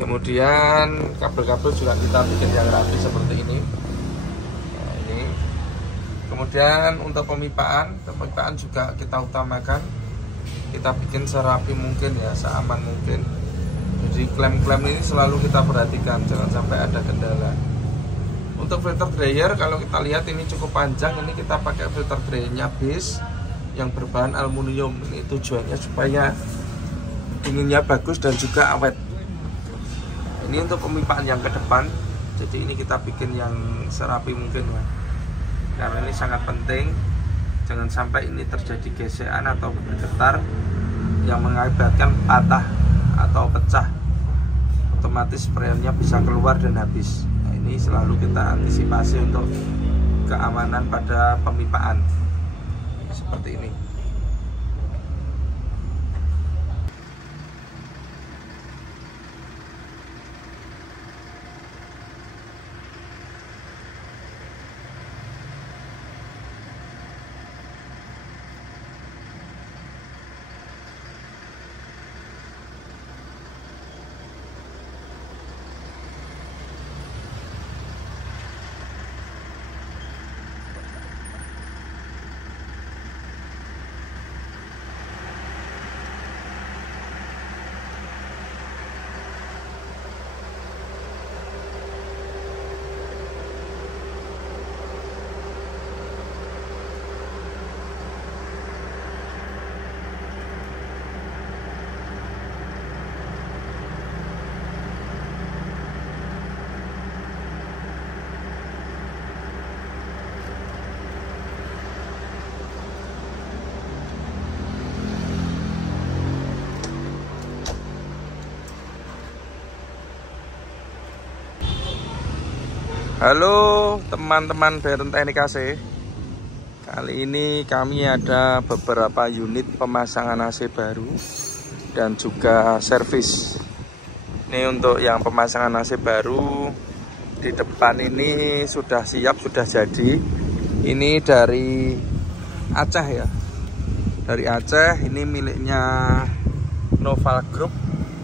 Kemudian kabel-kabel juga kita bikin yang rapi seperti ini. Nah, ini. Kemudian untuk pemipaan juga kita utamakan. Kita bikin serapi mungkin ya, seaman mungkin. Jadi klem-klem ini selalu kita perhatikan, jangan sampai ada kendala. Untuk filter dryer, kalau kita lihat ini cukup panjang. Ini kita pakai filter dryernya base yang berbahan aluminium. Ini tujuannya supaya dinginnya bagus dan juga awet. Ini untuk pemipaan yang ke depan. Jadi ini kita bikin yang serapi mungkin ya, karena ini sangat penting. Jangan sampai ini terjadi gesekan atau bergetar yang mengakibatkan patah atau pecah. Otomatis sprayernya bisa keluar dan habis. Nah, ini selalu kita antisipasi untuk keamanan pada pemipaan seperti ini. Halo teman-teman Beren Teknik AC. Kali ini kami ada beberapa unit pemasangan AC baru dan juga servis. Ini untuk yang pemasangan AC baru. Di depan ini sudah siap, sudah jadi. Ini dari Aceh ya. Dari Aceh, ini miliknya Noval Group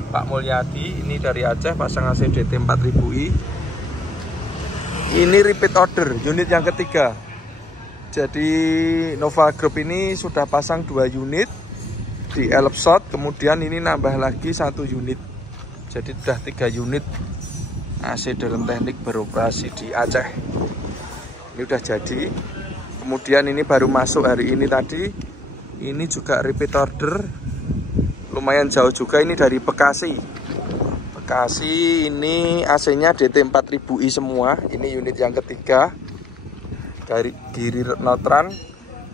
Pak Mulyadi. Ini dari Aceh, pasang AC DT 4000i. Ini repeat order, unit yang ketiga. Jadi Noval Group ini sudah pasang 2 unit di Elpsot, kemudian ini nambah lagi 1 unit. Jadi sudah 3 unit AC Beren Teknik beroperasi di Aceh. Ini udah jadi. Kemudian ini baru masuk hari ini tadi. Ini juga repeat order. Lumayan jauh juga, ini dari Bekasi. Bekasi, ini AC-nya DT 4000i semua. Ini unit yang ketiga dari Giri Notran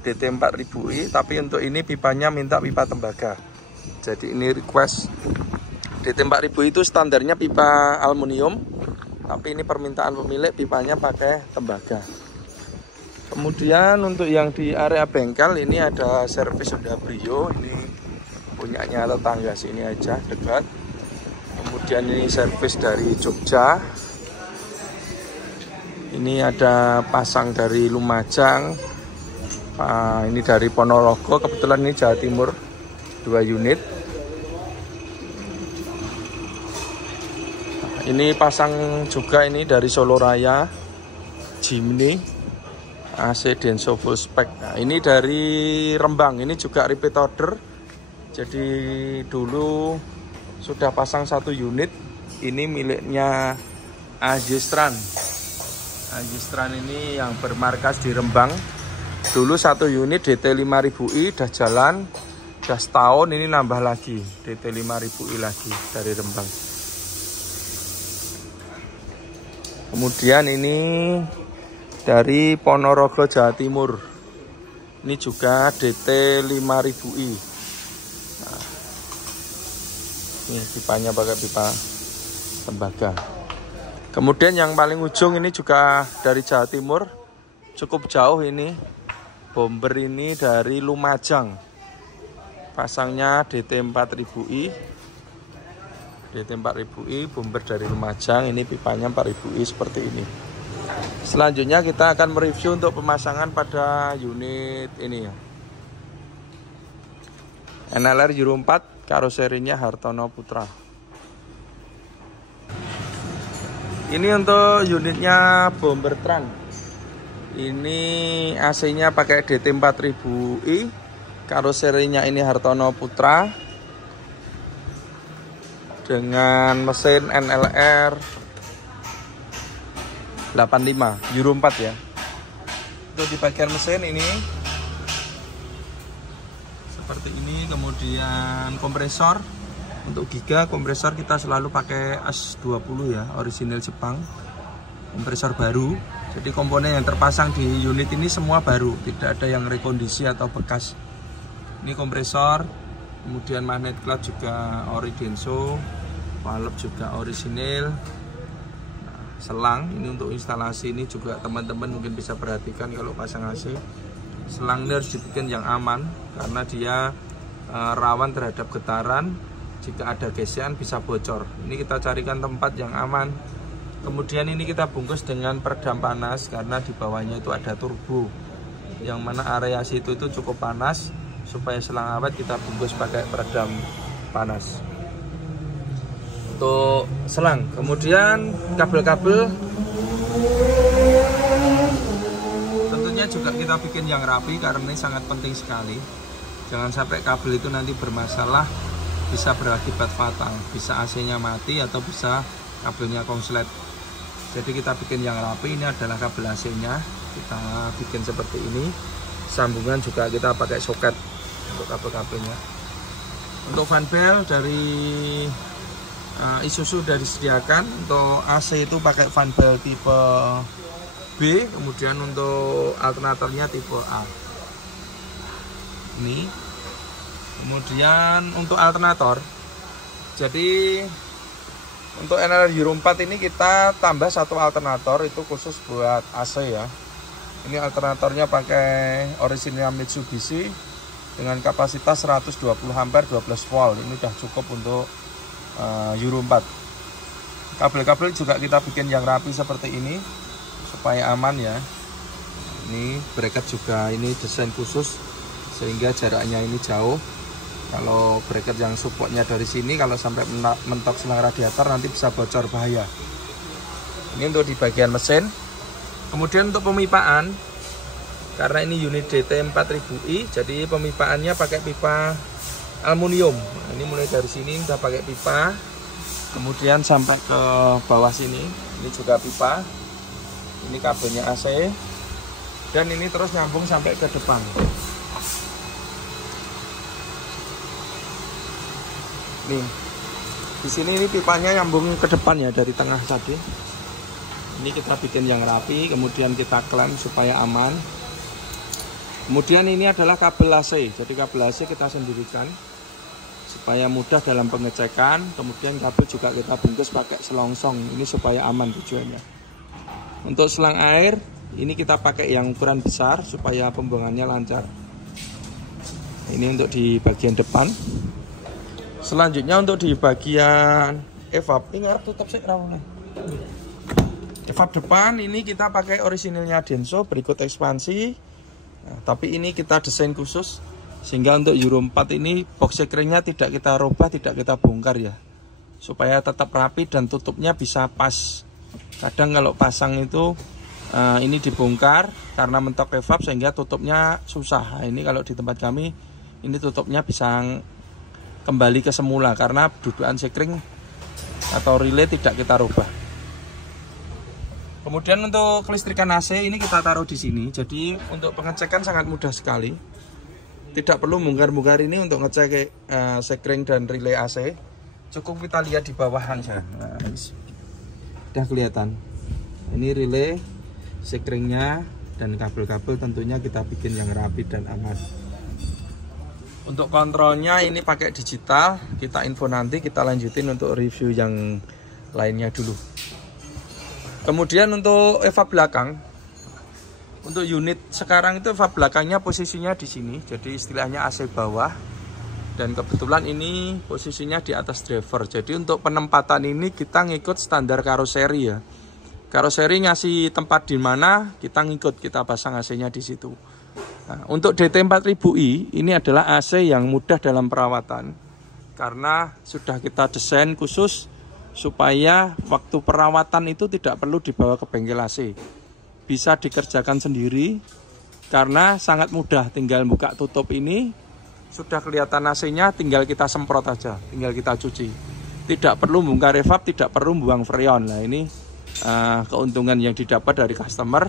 DT 4000i, tapi untuk ini pipanya minta pipa tembaga. Jadi ini request. DT 4000 itu standarnya pipa aluminium, tapi ini permintaan pemilik pipanya pakai tembaga. Kemudian untuk yang di area bengkel ini ada servis Honda Brio. Ini punyanya tetangga sini aja dekat. Kemudian ini servis dari Jogja. Ini ada pasang dari Lumajang. Ini dari Ponorogo. Kebetulan ini Jawa Timur, 2 unit. Ini pasang juga ini dari Solo Raya, Jimny, AC Denso full spec. Nah, ini dari Rembang. Ini juga repeat order. Jadi dulu sudah pasang 1 unit. Ini miliknya Ajistran. Ajistran ini yang bermarkas di Rembang. Dulu 1 unit DT 5000i udah jalan, udah setahun. Ini nambah lagi DT 5000i lagi dari Rembang. Kemudian ini dari Ponorogo Jawa Timur. Ini juga DT 5000i. Ini pipanya pakai pipa tembaga. Kemudian yang paling ujung ini juga dari Jawa Timur, cukup jauh ini. Bomber ini dari Lumajang, pasangnya DT 4000i. DT 4000i, bomber dari Lumajang. Ini pipanya 4000i seperti ini. Selanjutnya kita akan mereview untuk pemasangan pada unit ini ya. NLR Euro 4, karoserinya Hartono Putra. Ini untuk unitnya Bombertran. Ini AC-nya pakai DT 4000i. Karoserinya ini Hartono Putra. Dengan mesin NLR 85 Euro 4 ya. Untuk di bagian mesin ini seperti ini. Kemudian kompresor, untuk giga kompresor kita selalu pakai S20 ya, orisinil Jepang, kompresor baru. Jadi komponen yang terpasang di unit ini semua baru, tidak ada yang rekondisi atau bekas. Ini kompresor, kemudian magnet clutch juga ori Denso, valve juga orisinil. Selang ini untuk instalasi ini juga teman-teman mungkin bisa perhatikan kalau pasang AC. Selang ini harus dibikin yang aman karena dia rawan terhadap getaran. Jika ada gesekan bisa bocor. Ini kita carikan tempat yang aman. Kemudian ini kita bungkus dengan peredam panas karena di bawahnya itu ada turbo, yang mana area situ itu cukup panas. Supaya selang awet kita bungkus pakai peredam panas. Untuk selang, kemudian kabel-kabel tentunya juga kita bikin yang rapi karena ini sangat penting sekali. Jangan sampai kabel itu nanti bermasalah, bisa berakibat fatal, bisa AC-nya mati atau bisa kabelnya konslet. Jadi kita bikin yang rapi. Ini adalah kabel AC-nya, kita bikin seperti ini. Sambungan juga kita pakai soket untuk kabel-kabelnya. Untuk fan belt dari Isuzu sudah disediakan. Untuk AC itu pakai fan belt tipe B, kemudian untuk alternatornya tipe A. Ini. Kemudian untuk alternator, jadi untuk NLR Euro 4 ini kita tambah satu alternator itu khusus buat AC ya. Ini alternatornya pakai orisinil Mitsubishi dengan kapasitas 120 ampere 12 volt. Ini udah cukup untuk Euro 4. Kabel-kabel juga kita bikin yang rapi seperti ini supaya aman ya. Ini bracket juga ini desain khusus sehingga jaraknya ini jauh. Kalau bracket yang supportnya dari sini, kalau sampai mentok selang radiator nanti bisa bocor, bahaya. Ini untuk di bagian mesin. Kemudian untuk pemipaan, karena ini unit DT 4000i, jadi pemipaannya pakai pipa aluminium. Ini mulai dari sini udah pakai pipa, kemudian sampai ke bawah sini, ini juga pipa. Ini kabelnya AC, dan ini terus nyambung sampai ke depan. Nih, di sini ini pipanya nyambung ke depan ya, dari tengah tadi. Ini kita bikin yang rapi, kemudian kita klem supaya aman. Kemudian ini adalah kabel AC, jadi kabel AC kita sendirikan supaya mudah dalam pengecekan. Kemudian kabel juga kita bungkus pakai selongsong, ini supaya aman tujuannya. Untuk selang air, ini kita pakai yang ukuran besar supaya pembuangannya lancar. Ini untuk di bagian depan. Selanjutnya untuk di bagian evap, ini harus tutup sih rawongan. Evap depan ini kita pakai orisinilnya Denso, berikut ekspansi. Nah, tapi ini kita desain khusus sehingga untuk Euro 4 ini box sekringnya tidak kita rubah, tidak kita bongkar ya, supaya tetap rapi dan tutupnya bisa pas. Kadang kalau pasang itu ini dibongkar karena mentok evap sehingga tutupnya susah. Nah, ini kalau di tempat kami ini tutupnya bisa kembali ke semula karena dudukan sekring atau relay tidak kita rubah. Kemudian untuk kelistrikan AC ini kita taruh di sini. Jadi untuk pengecekan sangat mudah sekali. Tidak perlu bongkar-bongkar ini untuk ngecek sekring dan relay AC. Cukup kita lihat di bawahan saja. Nah, sudah kelihatan. Ini relay, sekringnya dan kabel-kabel tentunya kita bikin yang rapi dan aman. Untuk kontrolnya ini pakai digital, kita info nanti, kita lanjutin untuk review yang lainnya dulu. Kemudian untuk evap belakang, untuk unit sekarang itu evap belakangnya posisinya di sini, jadi istilahnya AC bawah. Dan kebetulan ini posisinya di atas driver, jadi untuk penempatan ini kita ngikut standar karoseri ya. Karoseri ngasih tempat di mana kita ngikut, kita pasang AC-nya di situ. Nah, untuk DT 4000i ini adalah AC yang mudah dalam perawatan karena sudah kita desain khusus supaya waktu perawatan itu tidak perlu dibawa ke bengkel AC. Bisa dikerjakan sendiri karena sangat mudah, tinggal buka tutup ini sudah kelihatan AC-nya, tinggal kita semprot aja, tinggal kita cuci. Tidak perlu bongkar revap, tidak perlu buang freon. Nah ini keuntungan yang didapat dari customer.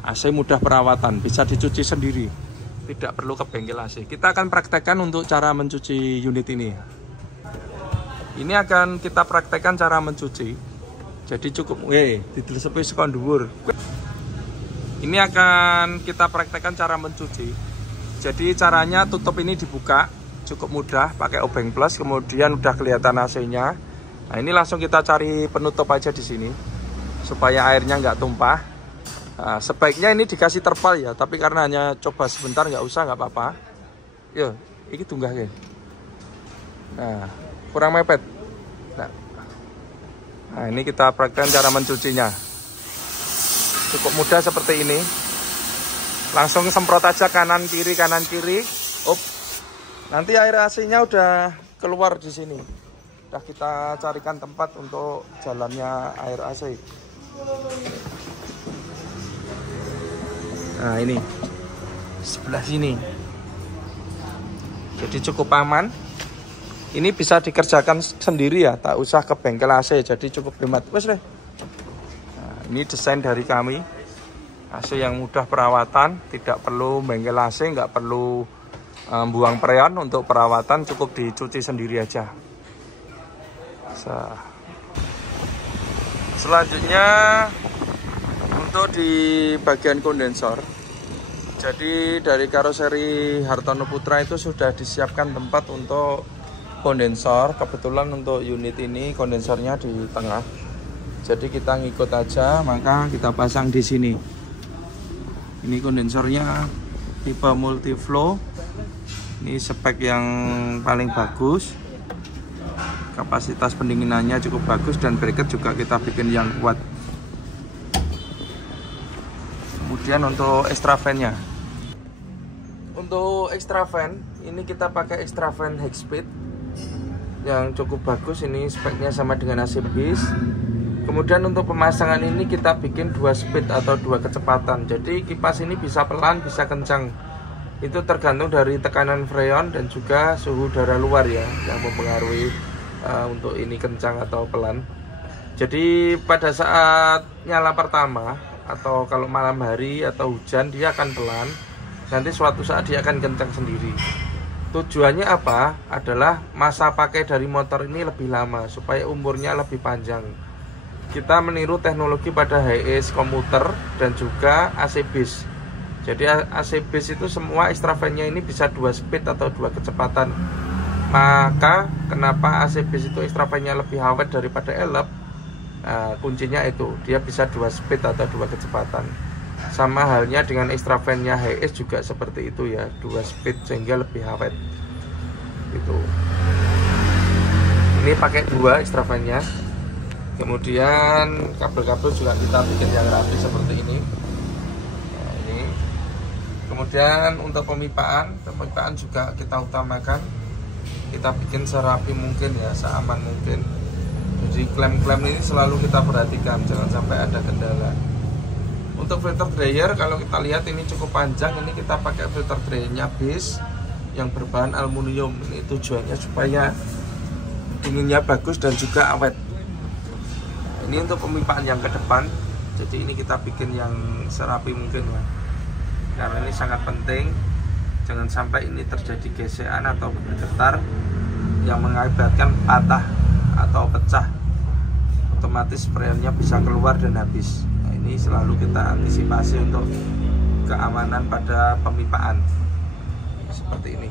AC mudah perawatan, bisa dicuci sendiri, tidak perlu ke bengkel AC. Kita akan praktekkan untuk cara mencuci unit ini. Ini akan kita praktekkan cara mencuci. Jadi cukup didelesepi sekon dhuwur. Ini akan kita praktekkan cara mencuci. Jadi caranya tutup ini dibuka, cukup mudah pakai obeng plus, kemudian udah kelihatan AC-nya. Nah, ini langsung kita cari penutup aja di sini supaya airnya nggak tumpah. Nah, sebaiknya ini dikasih terpal ya, tapi karena hanya coba sebentar nggak usah, nggak apa-apa. Yo, ini tunggah ya. Nah, kurang mepet. Nah, ini kita praktekkan cara mencucinya. Cukup mudah seperti ini. Langsung semprot aja kanan kiri. Nanti air AC-nya udah keluar di sini. Udah kita carikan tempat untuk jalannya air AC. Nah, ini sebelah sini. Jadi cukup aman. Ini bisa dikerjakan sendiri ya, tak usah ke bengkel AC, jadi cukup hemat. Nah, ini desain dari kami, AC yang mudah perawatan, tidak perlu bengkel AC, nggak perlu buang freon untuk perawatan, cukup dicuci sendiri aja. Selanjutnya untuk di bagian kondensor. Jadi dari karoseri Hartono Putra itu sudah disiapkan tempat untuk kondensor. Kebetulan untuk unit ini kondensornya di tengah, jadi kita ngikut aja, maka kita pasang di sini. Ini kondensornya tipe multiflow, ini spek yang paling bagus, kapasitas pendinginannya cukup bagus, dan bracket juga kita bikin yang kuat. Kemudian untuk extra fan-nya, untuk extra fan ini kita pakai extra fan high speed yang cukup bagus, ini speknya sama dengan AC bis. Kemudian untuk pemasangan ini kita bikin 2 speed atau 2 kecepatan. Jadi kipas ini bisa pelan, bisa kencang. Itu tergantung dari tekanan freon dan juga suhu udara luar ya, yang mempengaruhi untuk ini kencang atau pelan. Jadi pada saat nyala pertama atau kalau malam hari atau hujan dia akan pelan. Nanti suatu saat dia akan kencang sendiri. Tujuannya apa? Adalah masa pakai dari motor ini lebih lama, supaya umurnya lebih panjang. Kita meniru teknologi pada HES komuter dan juga AC bis. Jadi AC bis itu semua extra fan-nya ini bisa 2 speed atau 2 kecepatan. Maka kenapa AC bis itu extra fan-nya lebih awet daripada elep? Nah, kuncinya itu, dia bisa 2 speed atau 2 kecepatan. Sama halnya dengan extra fan-nya HES juga seperti itu ya, 2 speed sehingga lebih awet gitu. Ini pakai 2 extra fan-nya. Kemudian kabel-kabel juga kita bikin yang rapi seperti ini. Nah, ini. Kemudian untuk pemipaan juga kita utamakan. Kita bikin serapi mungkin ya, seaman mungkin. Jadi klem-klem ini selalu kita perhatikan, jangan sampai ada kendala. Untuk filter dryer, kalau kita lihat ini cukup panjang. Ini kita pakai filter dryernya bis yang berbahan aluminium. Ini tujuannya supaya dinginnya bagus dan juga awet. Ini untuk pemipaan yang ke depan. Jadi ini kita bikin yang serapi mungkin ya, karena ini sangat penting. Jangan sampai ini terjadi gesekan atau bergetar yang mengakibatkan patah atau pecah. Otomatis freonnya bisa keluar dan habis. Ini selalu kita antisipasi untuk keamanan pada pemipaan seperti ini.